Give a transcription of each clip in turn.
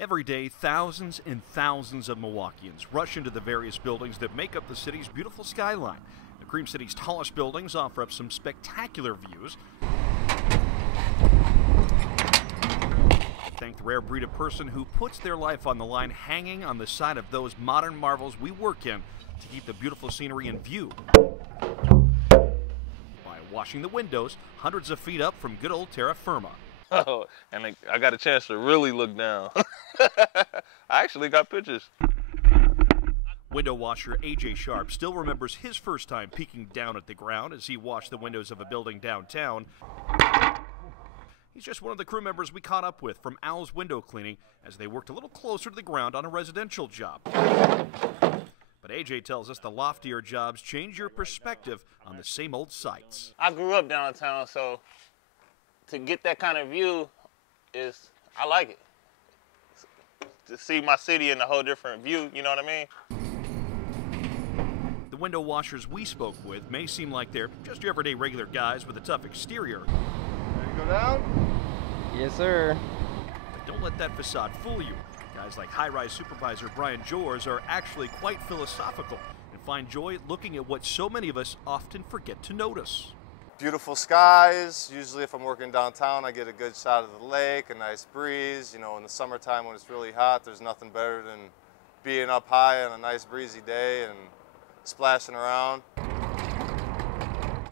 Every day, thousands and thousands of Milwaukeeans rush into the various buildings that make up the city's beautiful skyline. The Cream City's tallest buildings offer up some spectacular views. Thank the rare breed of person who puts their life on the line hanging on the side of those modern marvels we work in to keep the beautiful scenery in view. By washing the windows hundreds of feet up from good old terra firma. Oh, and I got a chance to really look down. I actually got pictures. Window washer AJ Sharp still remembers his first time peeking down at the ground as he washed the windows of a building downtown. He's just one of the crew members we caught up with from Al's window cleaning as they worked a little closer to the ground on a residential job. But AJ tells us the loftier jobs change your perspective on the same old sights. I grew up downtown, so to get that kind of view I like it. To see my city in a whole different view, you know what I mean? The window washers we spoke with may seem like they're just your everyday regular guys with a tough exterior. Ready to go down? Yes, sir. But don't let that facade fool you. Guys like high-rise supervisor Brian Jors are actually quite philosophical and find joy looking at what so many of us often forget to notice. Beautiful skies. Usually if I'm working downtown, I get a good shot of the lake, a nice breeze. You know, in the summertime when it's really hot, there's nothing better than being up high on a nice breezy day and splashing around.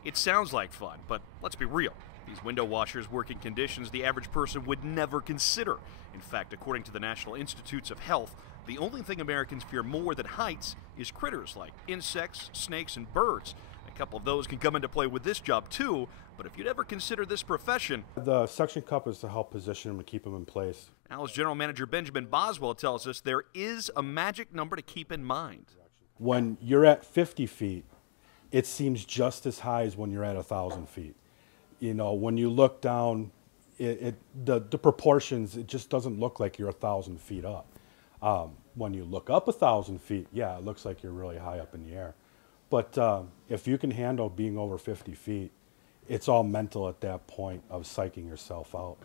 It sounds like fun, but let's be real. These window washers work in conditions the average person would never consider. In fact, according to the National Institutes of Health, the only thing Americans fear more than heights is critters like insects, snakes, and birds. A couple of those can come into play with this job too, but if you'd ever consider this profession... The suction cup is to help position them and keep them in place. Al's general manager Benjamin Boswell tells us there is a magic number to keep in mind. When you're at 50 feet, it seems just as high as when you're at 1,000 feet. You know, when you look down, the proportions, it just doesn't look like you're 1,000 feet up. When you look up 1,000 feet, yeah, it looks like you're really high up in the air. But if you can handle being over 50 feet, it's all mental at that point of psyching yourself out.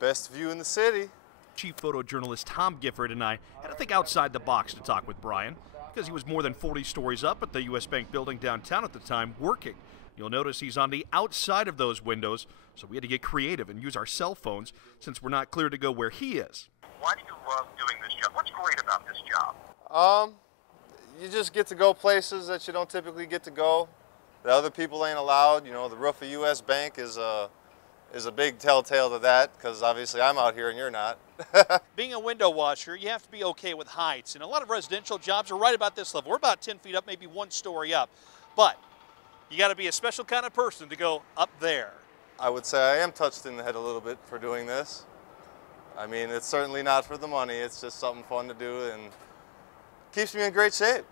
Best view in the city. Chief photojournalist Tom Gifford and I had to think outside the box to talk with Brian, because he was more than 40 stories up at the U.S. Bank building downtown at the time working. You'll notice he's on the outside of those windows, so we had to get creative and use our cell phones since we're not clear to go where he is. Why do you love doing this job? What's great about this job? You just get to go places that you don't typically get to go, that other people ain't allowed. You know, the roof of U.S. Bank is a big telltale to that, because obviously I'm out here and you're not. Being a window washer, you have to be okay with heights, and a lot of residential jobs are right about this level. We're about 10 feet up, maybe 1 story up, but you got to be a special kind of person to go up there. I would say I am touched in the head a little bit for doing this. I mean, it's certainly not for the money. It's just something fun to do and keeps me in great shape.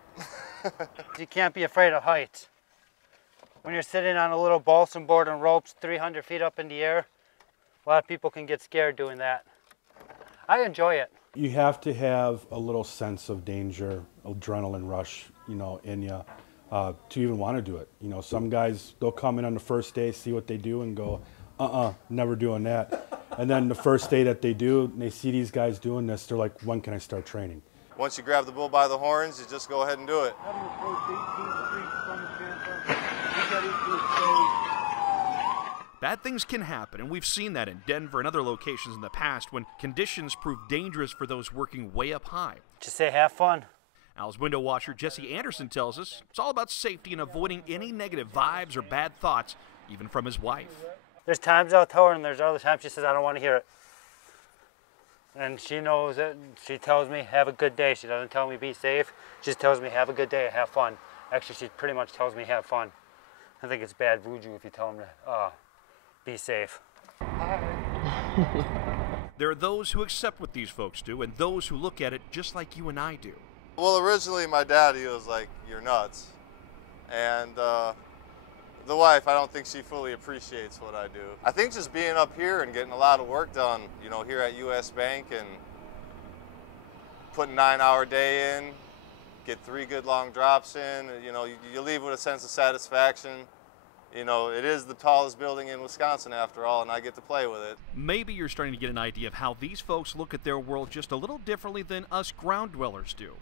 You can't be afraid of heights. When you're sitting on a little balsam board and ropes 300 feet up in the air, a lot of people can get scared doing that. I enjoy it. You have to have a little sense of danger, adrenaline rush, you know, in you to even want to do it. You know, some guys, they'll come in on the first day, see what they do and go, never doing that. And then the first day that they do, and they see these guys doing this, they're like, when can I start training? Once you grab the bull by the horns, you just go ahead and do it. Bad things can happen, and we've seen that in Denver and other locations in the past when conditions prove dangerous for those working way up high. Just say have fun. Al's window washer Jesse Anderson tells us it's all about safety and avoiding any negative vibes or bad thoughts, even from his wife. There's times I'll tell her, and there's other times she says, I don't want to hear it. And she knows it. She tells me, have a good day. She doesn't tell me be safe. She just tells me, have a good day, have fun. Actually, she pretty much tells me, have fun. I think it's bad voodoo if you tell them to be safe. There are those who accept what these folks do and those who look at it just like you and I do. Well, originally my dad, he was like, you're nuts. And the wife, I don't think she fully appreciates what I do. I think just being up here and getting a lot of work done, you know, here at U.S. Bank and putting 9-hour day in, get 3 good long drops in, you know, you leave with a sense of satisfaction you know, it is the tallest building in Wisconsin after all, and I get to play with it. Maybe you're starting to get an idea of how these folks look at their world just a little differently than us ground dwellers do.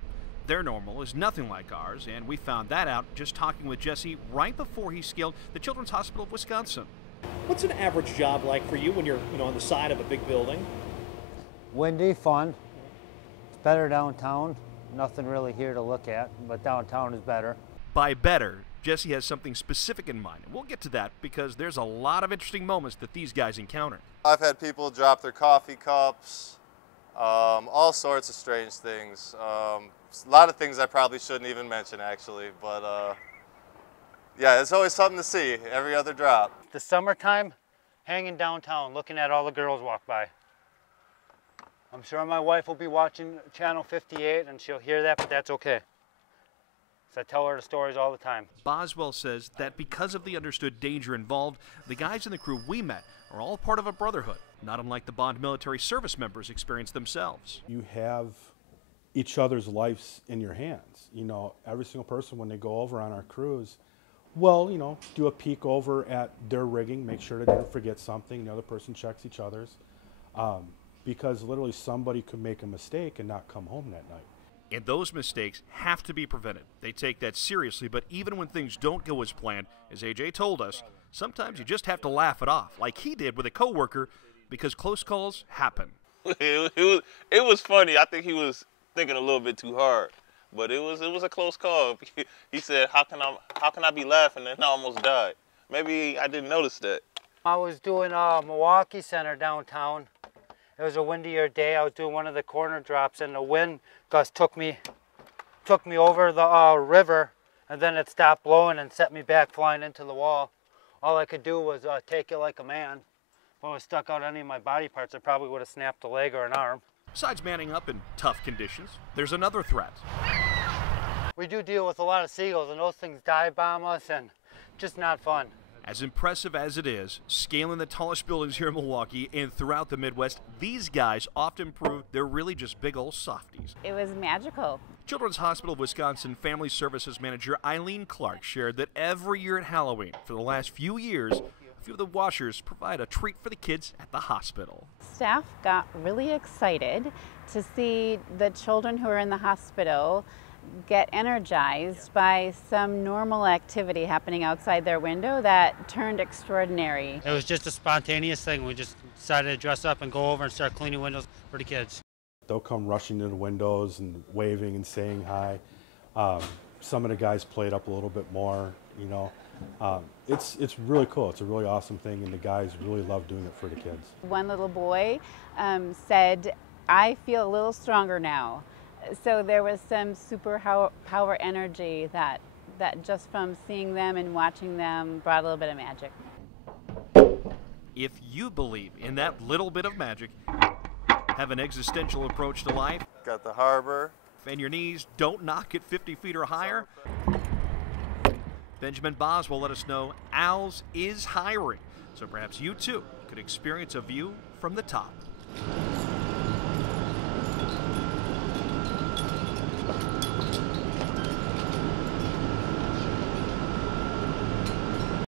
Their normal is nothing like ours, and we found that out just talking with Jesse right before he scaled the Children's Hospital of Wisconsin. What's an average job like for you when you're, on the side of a big building? Windy, fun. It's better downtown. Nothing really here to look at, but downtown is better. By better, Jesse has something specific in mind, and we'll get to that because there's a lot of interesting moments that these guys encounter. I've had people drop their coffee cups, all sorts of strange things. A lot of things I probably shouldn't even mention, actually, but yeah, it's always something to see every other drop. The summertime, hanging downtown, looking at all the girls walk by. I'm sure my wife will be watching Channel 58 and she'll hear that, but that's okay. So I tell her the stories all the time. Boswell says that because of the understood danger involved, the guys in the crew we met are all part of a brotherhood, not unlike the Bond military service members experience themselves. You have each other's lives in your hands. You know, every single person when they go over on our cruise, well, you know, do a peek over at their rigging, make sure they didn't forget something. The other person checks each other's. Because literally somebody could make a mistake and not come home that night. And those mistakes have to be prevented. They take that seriously, but even when things don't go as planned, as AJ told us, sometimes you just have to laugh it off, like he did with a coworker, because close calls happen. It was funny. I think he was thinking a little bit too hard, but it was a close call. He said, "How can I be laughing?" And I almost died. Maybe I didn't notice that. I was doing Milwaukee Center downtown. It was a windier day. I was doing one of the corner drops, and the wind gust took me over the river, and then it stopped blowing and set me back flying into the wall. All I could do was take it like a man. If I was stuck out any of my body parts, I probably would have snapped a leg or an arm. Besides manning up in tough conditions, there's another threat. We do deal with a lot of seagulls, and those things dive bomb us, and just not fun. As impressive as it is, scaling the tallest buildings here in Milwaukee and throughout the Midwest, these guys often prove they're really just big old softies. It was magical. Children's Hospital of Wisconsin Family Services Manager Eileen Clark shared that every year at Halloween, for the last few years, a few of the washers provide a treat for the kids at the hospital. Staff got really excited to see the children who are in the hospital get energized by some normal activity happening outside their window that turned extraordinary. It was just a spontaneous thing. We just decided to dress up and go over and start cleaning windows for the kids. They'll come rushing to the windows and waving and saying hi. Some of the guys played up a little bit more, you know. It's really cool. It's a really awesome thing, and the guys really love doing it for the kids. One little boy said, "I feel a little stronger now." So there was some super power energy that just from seeing them and watching them brought a little bit of magic. If you believe in that little bit of magic, have an existential approach to life, Got the harbor. and your knees don't knock at 50 feet or higher, Benjamin Boswell let us know Al's is hiring. So perhaps you too could experience a view from the top.